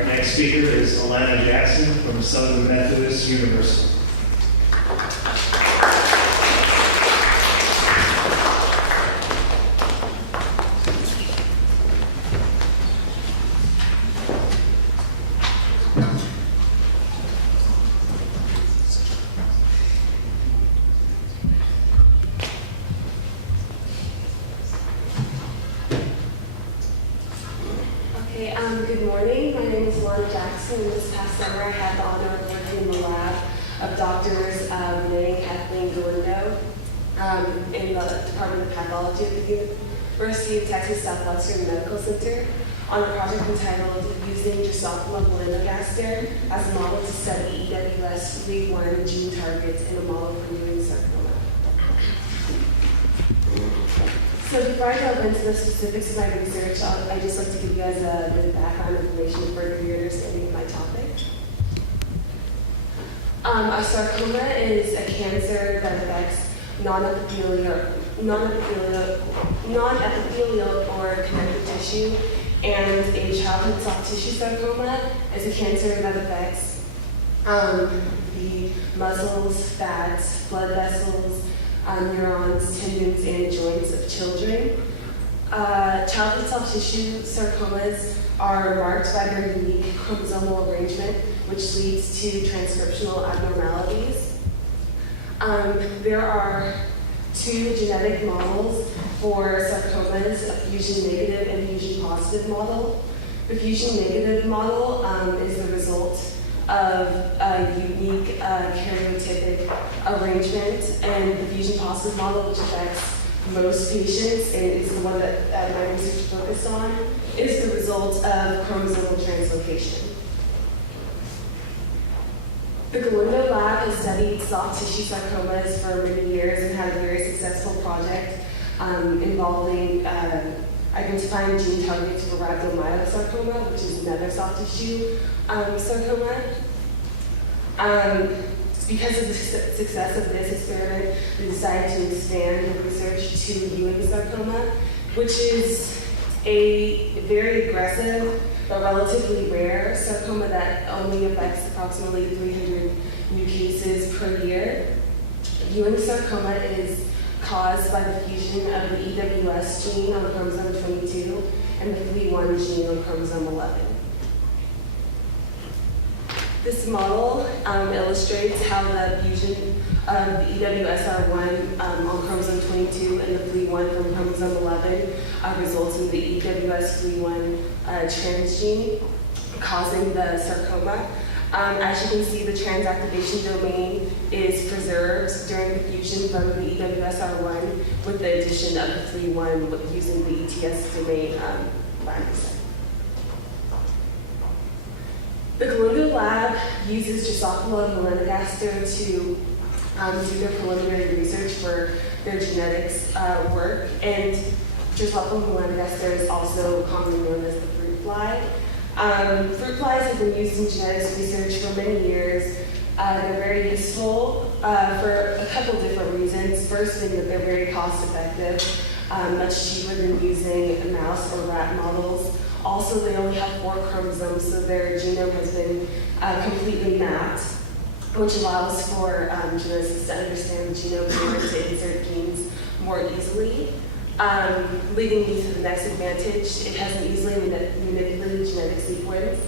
Our next speaker is Alana Jackson from Southern Methodist University. Good morning. My name is Alana Jackson, and this past summer I had the honor of working in the lab of Drs. Renee and Kathleen Galindo in the Department of Pathology at the University of Texas Southwestern Medical Center on a project entitled Using Drosophila melanogaster as a model to study EWS FLE1 gene targets in a model for Ewing sarcoma. So before I delve into the specifics of my research, I'd just like to give you guys a bit of background information to further your understanding of my topic. A sarcoma is a cancer that affects non-epithelial or connective tissue, and a childhood soft tissue sarcoma is a cancer that affects the muscles, fats, blood vessels, neurons, tendons, and joints of children. Childhood soft tissue sarcomas are marked by their unique chromosomal arrangement, which leads to transcriptional abnormalities. There are two genetic models for sarcomas, a fusion negative and fusion positive model. The fusion negative model is the result of a unique karyotypic arrangement, and the fusion positive model, which affects most patients and is the one that my research focused on, is the result of chromosomal translocation. The Galindo lab has studied soft tissue sarcomas for many years and had a very successful project involving identifying gene targets for rhabdomyosarcoma, which is another soft tissue sarcoma. Because of the success of this experiment, we decided to expand the research to Ewing sarcoma, which is a very aggressive but relatively rare sarcoma that only affects approximately 300 new cases per year. Ewing sarcoma is caused by the fusion of the EWS gene on chromosome 22 and the FLE1 gene on chromosome 11. This model illustrates how the fusion of the EWSR1 on chromosome 22 and the FLE1 from chromosome 11 results in the EWS FLE1 transgene, causing the sarcoma. As you can see, the transactivation domain is preserved during the fusion from the EWSR1 with the addition of the FLE1 using the ETS domain binding site. The Galindo lab uses Drosophila melanogaster to do their preliminary research for their genetics work, and Drosophila melanogaster is also commonly known as the fruit fly. Fruit flies have been used in genetics research for many years. They're very useful for a couple different reasons. First being that they're very cost effective, much cheaper than using mouse or rat models. Also, they only have 4 chromosomes, so their genome has been completely mapped, which allows for geneticists to understand the genome better to insert genes more easily. Leading me to the next advantage, it has an easily manipulated genetic sequence.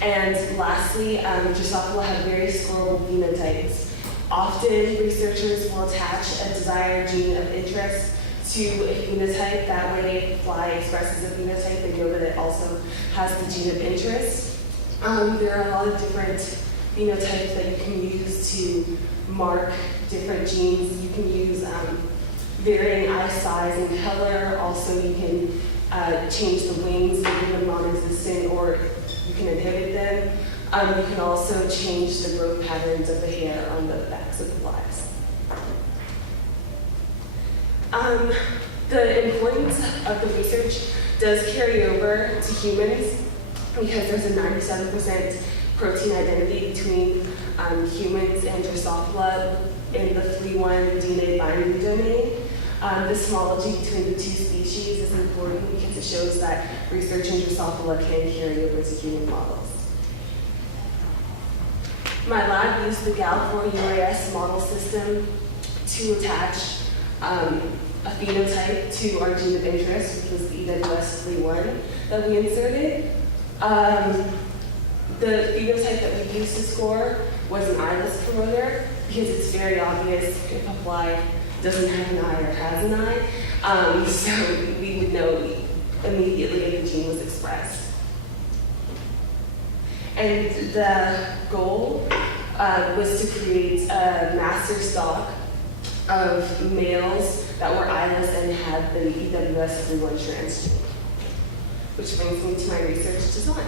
And lastly, Drosophila have very scrollable phenotypes. Often, researchers will attach a desired gene of interest to a phenotype. That way, if the fly expresses a phenotype, they know that it also has the gene of interest. There are a lot of different phenotypes that you can use to mark different genes. You can use varying eye size and color. Also, you can change the wings, making them non-existent, or you can inhibit them. You can also change the growth patterns of the hair on the backs of the flies. The importance of the research does carry over to humans because there's a 97% protein identity between humans and Drosophila in the FLE1 DNA binding domain. This homology between the two species is important because it shows that research in Drosophila can carry over to human models. My lab used the Gal4 UAS model system to attach a phenotype to our gene of interest, which was the EWS31 that we inserted. The phenotype that we used to score was an eyeless promoter because it's very obvious if a fly doesn't have an eye or has an eye. So we would know immediately if the gene was expressed. And the goal was to create a master stock of males that were eyeless and had the EWS31 transgene, which brings me to my research design.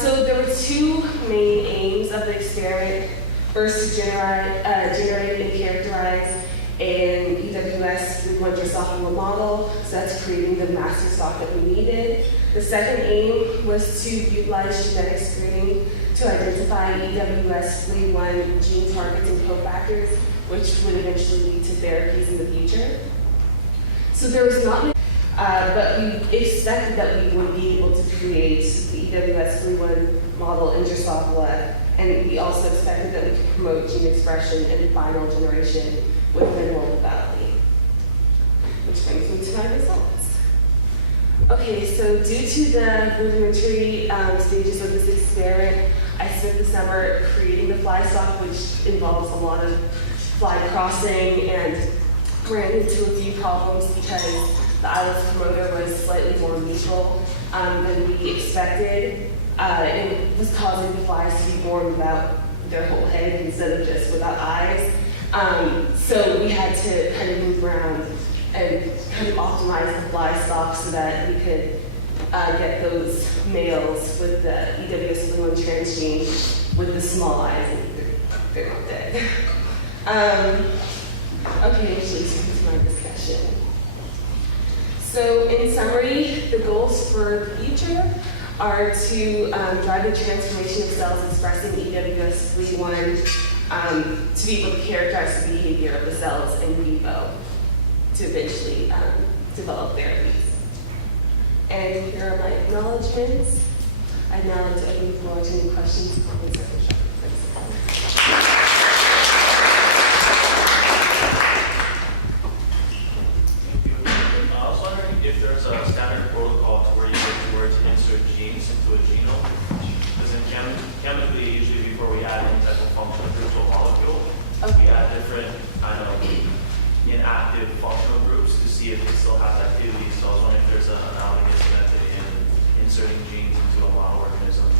So there were two main aims of the experiment. First, to generate and characterize an EWS31 Drosophila model, so that's creating the master stock that we needed. The second aim was to utilize genetic screening to identify EWS31 gene targets and cofactors, which would eventually lead to therapies in the future. So there was not, but we expected that we would be able to create the EWS31 model in Drosophila, and we also expected that we could promote gene expression in final generation with minimal lethality. Which brings me to my results. Okay, so due to the rudimentary stages of this experiment, I spent the summer creating the fly stock, which involves a lot of fly crossing, and ran into a few problems because the eyeless promoter was slightly more lethal than we expected. It was causing the flies to be born without their whole head instead of just without eyes. So we had to kind of move around and kind of optimize the fly stock so that we could get those males with the EWS31 transgene with the small eyes, and they're not dead. Okay, actually, to my discussion. So in summary, the goals for the future are to drive the transformation of cells expressing EWS31 to be able to characterize the behavior of the cells in vivo to eventually develop therapies. And here are my acknowledgements. I'd now like to open the floor to any questions, comments, or questions. I was wondering if there's a standard protocol to where you get towards insert genes into a genome. Because in chemically, usually before we add any type of functional group to a molecule, we add different kind of inactive functional groups to see if it still has activity. So I was wondering if there's an analogous method in inserting genes into a model organism.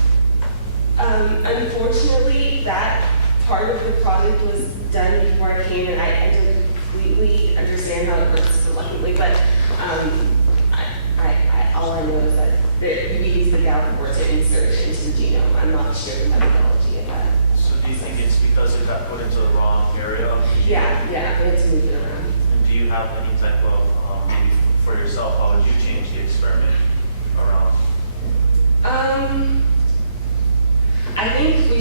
Unfortunately, that part of the project was done before I came, and I don't completely understand how it works reluctantly, but all I know is that we use the Gal4 to insert it into the genome. I'm not sure the methodology of that. So do you think it's because it got put into the wrong area? Yeah, we had to move it around. And do you have any type of, maybe for yourself, how would you change the experiment around? I think we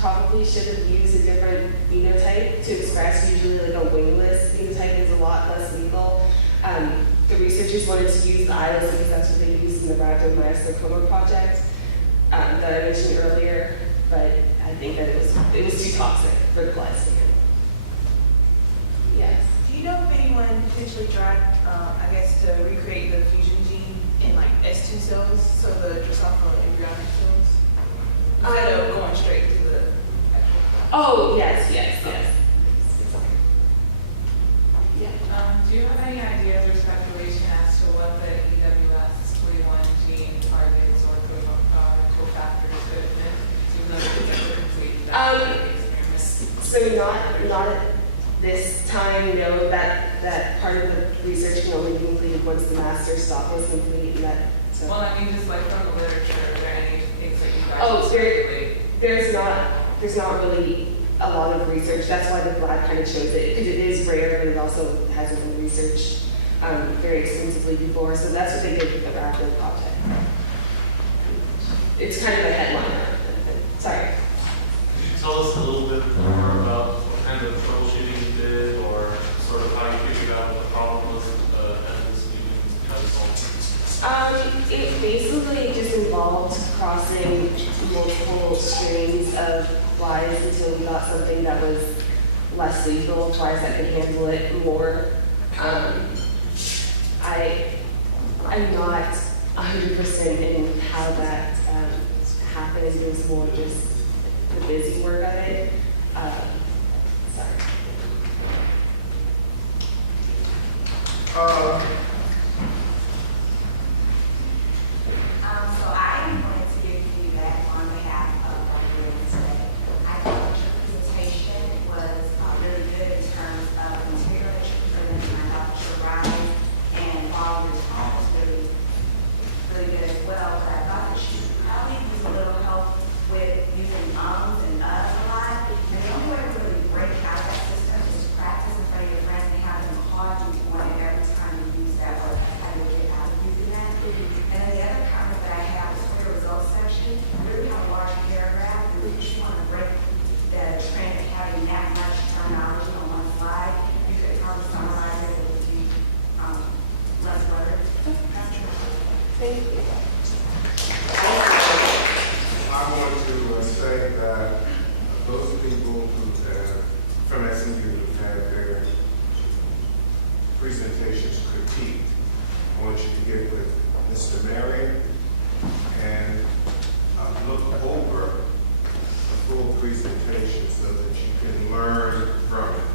probably should have used a different phenotype to express. Usually like a wingless phenotype is a lot less lethal. The researchers wanted to use the eyeless because that's what they used in the rhabdomyosarcoma project that I mentioned earlier, but I think that it was too toxic for the glyphosate. Yes. Do you know if anyone potentially tried, I guess, to recreate the fusion gene in like S2 cells, so the Drosophila embryonic cells? Instead of going straight to the actual. Oh, yes. Yeah. Do you have any ideas or speculation as to what the EWS41 gene targets or cofactors could have been? Even though it's a complete experiment. So not at this time, no, that part of the research can only be completed once the master stock was complete, and that, so. Well, I mean, just like from the literature, are there any things that you guys Oh, speculate? there's not really a lot of research. That's why the lab kind of chose it, because it is rare, and it also hasn't been researched very extensively before. So that's what they did with the Rhabdo project. It's kind of a headliner. Sorry. Could you tell us a little bit more about what kind of troubleshooting you did, or sort of how you figured out what the problem was, and this has solved? It basically just involved crossing multiple streams of flies until we got something that was less lethal, flies that could handle it more. I'm not 100% in how that happened. It was more just the busy work of it. Sorry. So I am going to give feedback on behalf of our board today. I thought your presentation was really good in terms of the material that you presented, and I thought your rise and all your talk was really good as well. But I thought that you could probably use a little help with using and a lot. And the only way to really break out that system is to practice in front of your friends and have them call you on it every time you use that word. That's how you get out of using that. And then the other comment that I have is for your results section. You really have a large paragraph. You really just want to break the trend of having that much terminology on one slide. You could probably summarize it with a few less words. Thank you. I want to say that those people who have, from SMU who had their presentations critiqued, I want you to get with Mr. Marion and look over the full presentation so that you can learn from it.